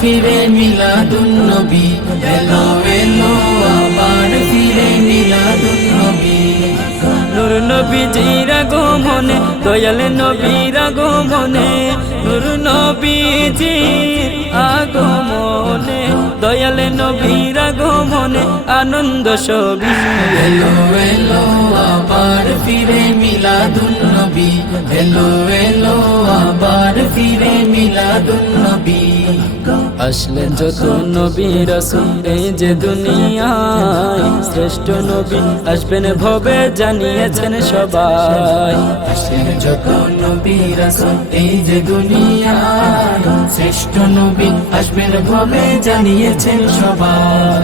ফিরে মিলাদুন নবী, এলো এলো আবার ফিরে মিলাদুন নবী। নূর নবীজির আগমনে, দয়াল নবীর আগমনে, নূর নবীজির আগমনে, দয়াল নবীর আগমনে আনন্দ সবই। এলো এলো আবার ফিরে মিলাদুন নবী, এলো এলো আবার ফিরে মিলাদুন নবী। আসলেন যত নবী রাসূল এই যে দুনিয়ায়, শ্রেষ্ঠ নবী আসবেন ভবে জানিয়েছেন সবাই। আসলেন যত নবী রাসূল এই যে দুনিয়ায়, শ্রেষ্ঠ নবী আসবেন ভবে জানিয়েছেন সবাই।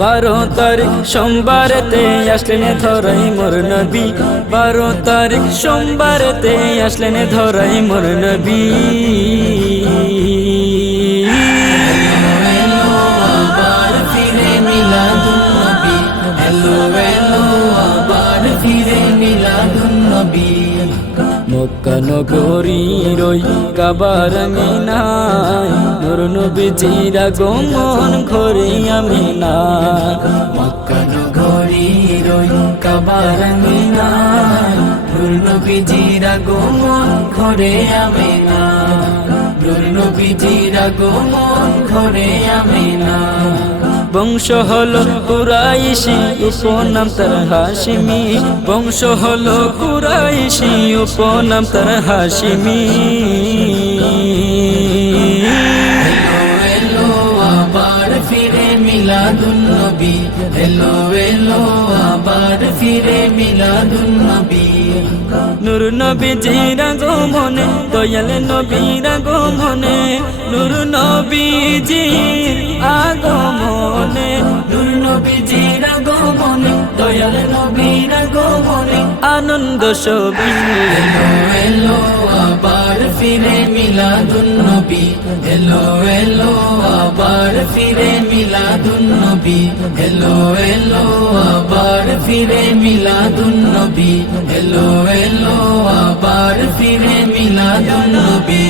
12 তারিখ সোমবারেতে আসলেন ধরাই মোর নবী, 12 তারিখ সোমবারেতে আসলেন ধরাই মোর নবী। মক্কা নগরীর ওই কাবার আমিনায়, নূর নবীজির আগমন ঘরে আমিনা। মক্কা নগরীর ওই কাবার আমিনায়, নূর নবীজির আগমন ঘরে আমিনা, নূর নবীজির আগমন ঘরে আমিনা। বংশ হলো কুরাইশি উপনাম তার হাশিমি, বংশ হলো কুরাইশি উপনাম তার হাশিমি। এলো এলো আবার ফিরে মিলাদুন নবী, এলো এলো আবার ফিরে মিলাদুন নবী। নূর নবীজির আগমনে, দয়াল নবীর আগমনে, নূর নবীজির আগমনে, নূর নবীজির আগমনে, দয়াল নবীর আগমনে আনন্দ সবই। এলো এলো আবার ফিরে মিলাদুন নবী, এলো এলো আবার ফিরে মিলাদুন নবী, এলো এলো আবার ফিরে মিলাদুন নবী, এলো এলো আবার ফিরে মিলাদুন নবী।